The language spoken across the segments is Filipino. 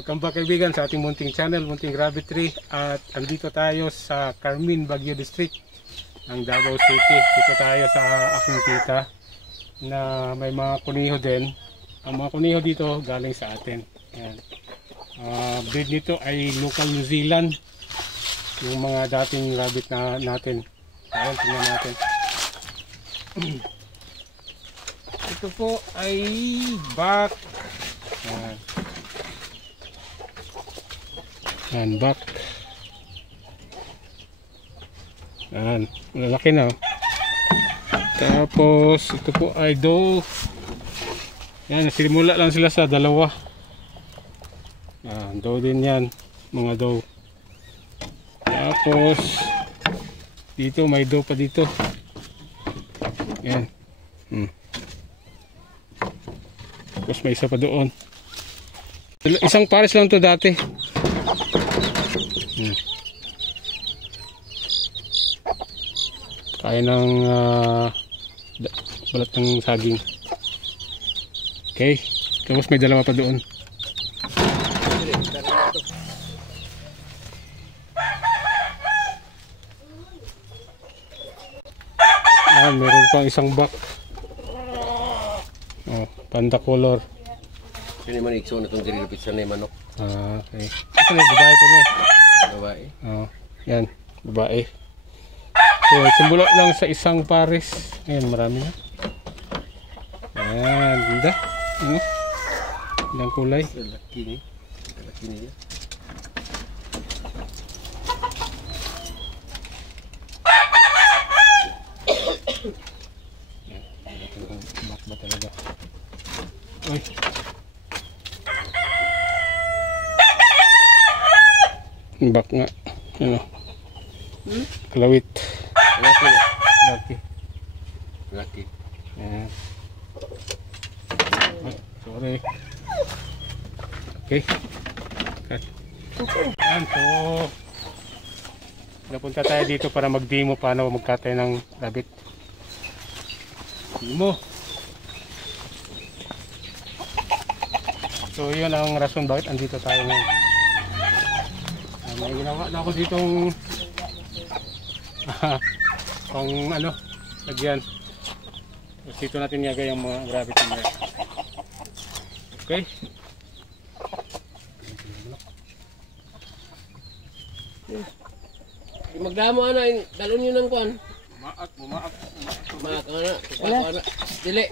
Welcome back kaibigan sa ating munting channel, Munting Rabbitry. At andito tayo sa Carmen, Baguio District ng Davao City. Dito tayo sa aking tita na may mga kuniho din. Ang mga kuniho dito galing sa atin. Ayan. Breed nito ay local New Zealand. Yung mga dating rabbit na natin. Ayan, tingnan natin. Ito po ay back. Ayan. Ayan, back. Ayan, malaki na. Tapos, ito po ay doe. Ayan, simula lang sila sa dalawa. Ayan, doe din yan. Mga doe. Tapos, dito may doe pa dito. Ayan. Tapos may isa pa doon. Isang pares lang to dati. Kaya ng balat ng saging. Okay. Tapos may dalawa pa doon. Meron pang isang back. Oh, panda color. Sino man ikso na itong dililipit sa na manok? Okay. Ito na, babae po niya. Babae? Yan, babae. So, simula lang sa isang pares. Ayan, marami na. Ayan, ganda. Ilang kulay. Laki ni. Laki niya. Back ba talaga? Uy. Back nga. Ano? Kalawit. Laki na. Laki. Laki. Ayan. Ay, sorry. Okay. Ayan, so napunta tayo dito para mag-demo paano magkatay ng rabbit. Demo. So yun ang rason bakit andito tayo ngayon. May ginawa na ako ditong pang ano, lagyan. Dito natin nilagay yung mga rabbit na. Okay. Magdamo ana, dalon yun ng kuan. Bumaak. Maak ana, ana. Dili.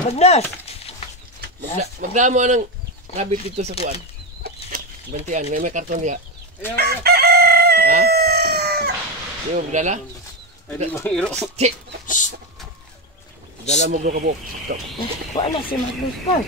Magdas. Magdamo anang rabbit dito sa kuan. Bantian, may karton niya. Ayaw. Ha? Yung dala? Ay, di bang iro? Dala mo ka buok. Wala si Magnus pa.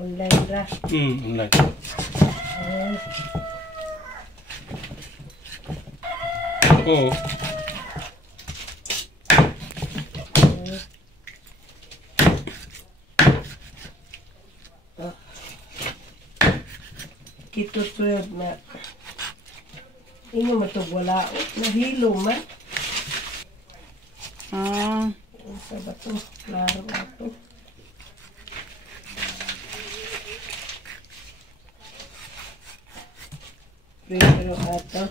Online ra. Online. Oo. Kito tuyod na. Inyo matog wala. Nahilo man. Sa bato. Klaro bato. Pero ato.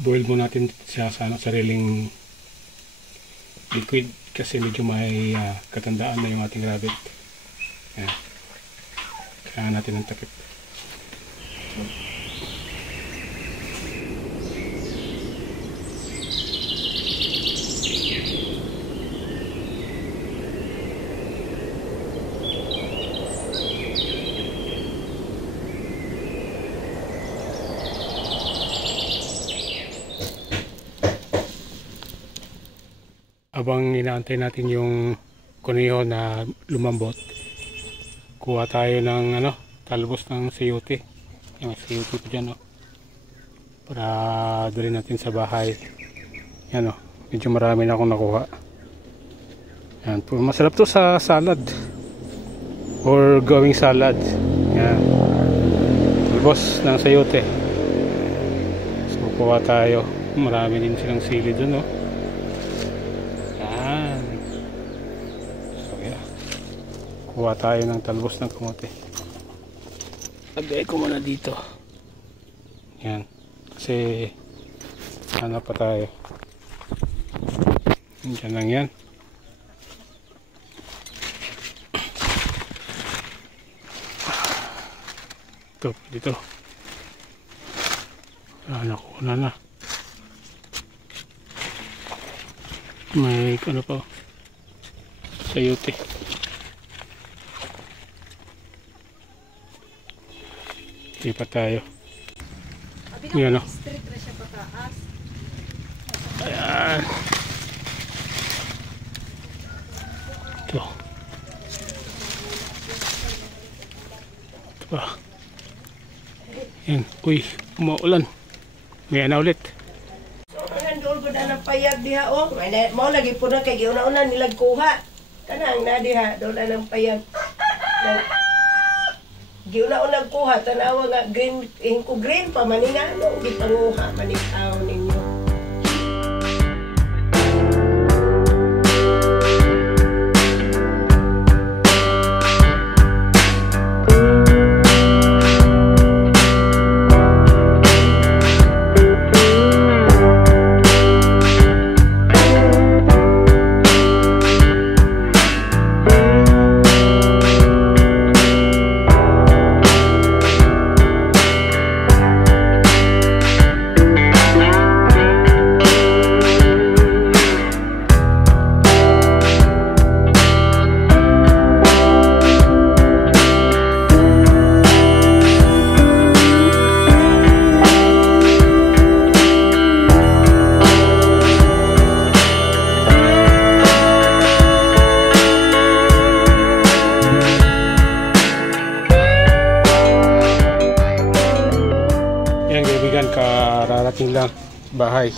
boil mo natin siya sa sariling liquid kasi medyo may katandaan na yung ating rabbit. Ayan. Kailangan natin ng takip. Habang inaantay natin yung kuneho na lumambot, kuha tayo ng talbos ng sayote. Yung sayote ko dyan, para dalhin natin sa bahay. Yan, medyo marami na akong nakuha. Yan, masarap to sa salad or gawing salad. Yan, talbos ng sayote. So kuha tayo, marami din silang sili dun, kuha tayo ng talbos ng kamote. Lagay ko muna dito. Yan. Kasi ano pa tayo. Diyan lang yan. Ito, dito. Nakuha na. May ano pa. Sayote. Lipat tayo. Yan, ayan. Ito. Ito pa. Yan. Uy, umaulan. May ana ulit. So, doon ko na payag diha, Mau lagi po na kay giuna-una nilag kuha. Kanang na diha, doon na ng payag. Giuna-unang kuha, tanawa nga green, ko green pa maninga, gipanguha manitaw ninyo. Kararating lang bahay.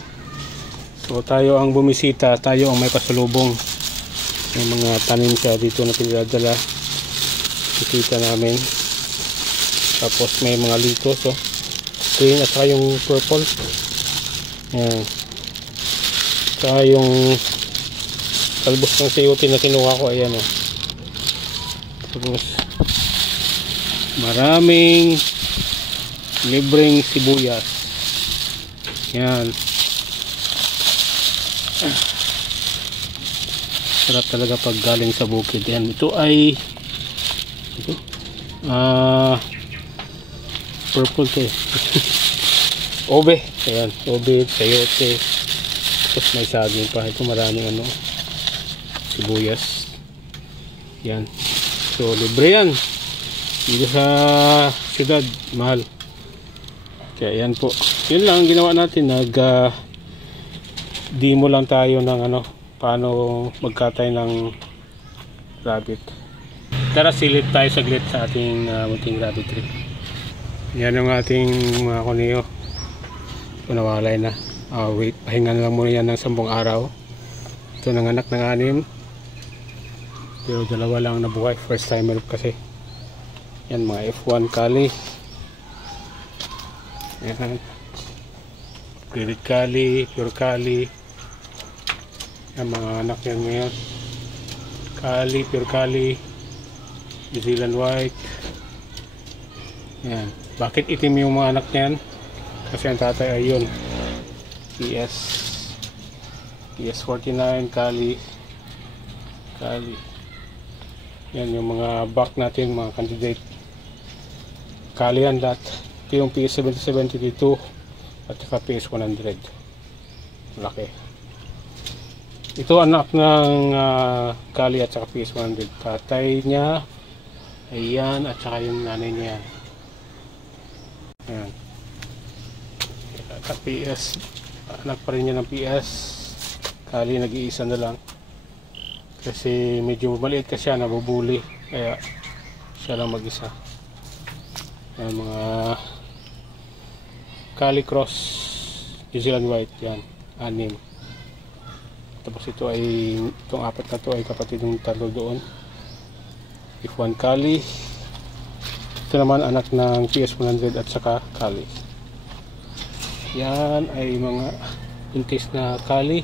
So tayo ang bumisita, tayo ang may pasalubong. May mga tanim siya dito na pinadala. Nakita namin. Tapos may mga litos, green at saka yung purple. Yan. Saka yung talbos ng sayote na kinuha ko, ayan, Tapos maraming libreng sibuyas. Yan. Sarap talaga pag galing sa bukid. Yan. Ito ay purple to. Obe. Ayan. Obe, sayote. Tapos may saging pa. Ito maraming sibuyas. Yan. So libre yan. Dito sa siyudad, mahal. Kaya yan po. Yun lang ang ginawa natin. Demo lang tayo ng paano magkatay ng rabbit. Tara, silip tayo saglit sa ating munting rabbitry. Yan ang ating mga kuneho. Nawalay na. Wait, pahinga na lang muna yan ng 10 araw. Ito nanganak ng 6. Pero 2 lang nabuhay. First timer kasi. Yan mga F1 kali. Yan. Spirit kali, pure kali. Yan mga anak yan ngayon. Kali, pure kali. New Zealand white. Yan. Bakit itim yung mga anak niyan? Kasi ang tatay ay yun. PS49, Kali. Yan yung mga back natin, mga candidate. Kali yan lahat. Ito yung PS7722 at saka PS100. Laki. Ito anak ng Kali at saka PS100. Tatay niya, ayan, at saka yung nanay niya. Ayan. At PS, anak pa rin niya ng PS. Kali nag-iisa na lang. Kasi medyo maliit ka siya, nabubuli. Kaya siya lang mag-isa. Ayan, mga Kali Cross, New Zealand White, yan, 6. Tapos ito ay, itong 4 na to ay kapatid ng 3 doon. F1 Kali. Ito naman anak ng PS100 at saka Kali. Yan ay mga buntis na Kali.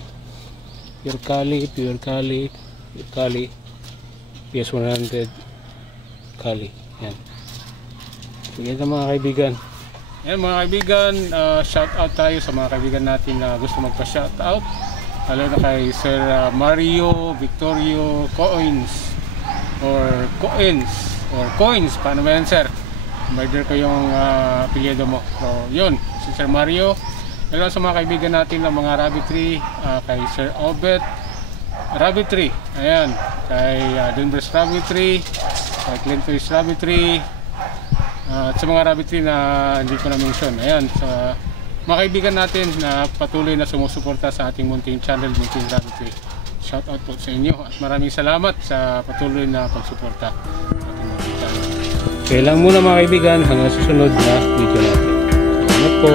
Pure Kali, PS100 Kali. Yan. Yan ang mga kaibigan. Yan mga kaibigan, shout out tayo sa mga kaibigan natin na gusto magpa-shout out. Lalo na kay Sir Mario Victorio Coins or Coins, paano ba yan, sir? Murder ko yung apelyido mo. So yun, si Sir Mario. Lalo sa mga kaibigan natin ng mga rabbitry, kay Sir Obet Rabbitry, ayan, kay Denver's Rabbitry, kay Clinton's Rabbitry, at sa mga rabbitry na hindi ko na-mention. Ayan, sa mga kaibigan natin na patuloy na sumusuporta sa ating munting channel, Munting Rabbitry. Shout out po sa inyo at maraming salamat sa patuloy na pagsuporta sa ating munting channel. Kaya lang muna mga kaibigan, hanggang susunod na video natin. Salamat po.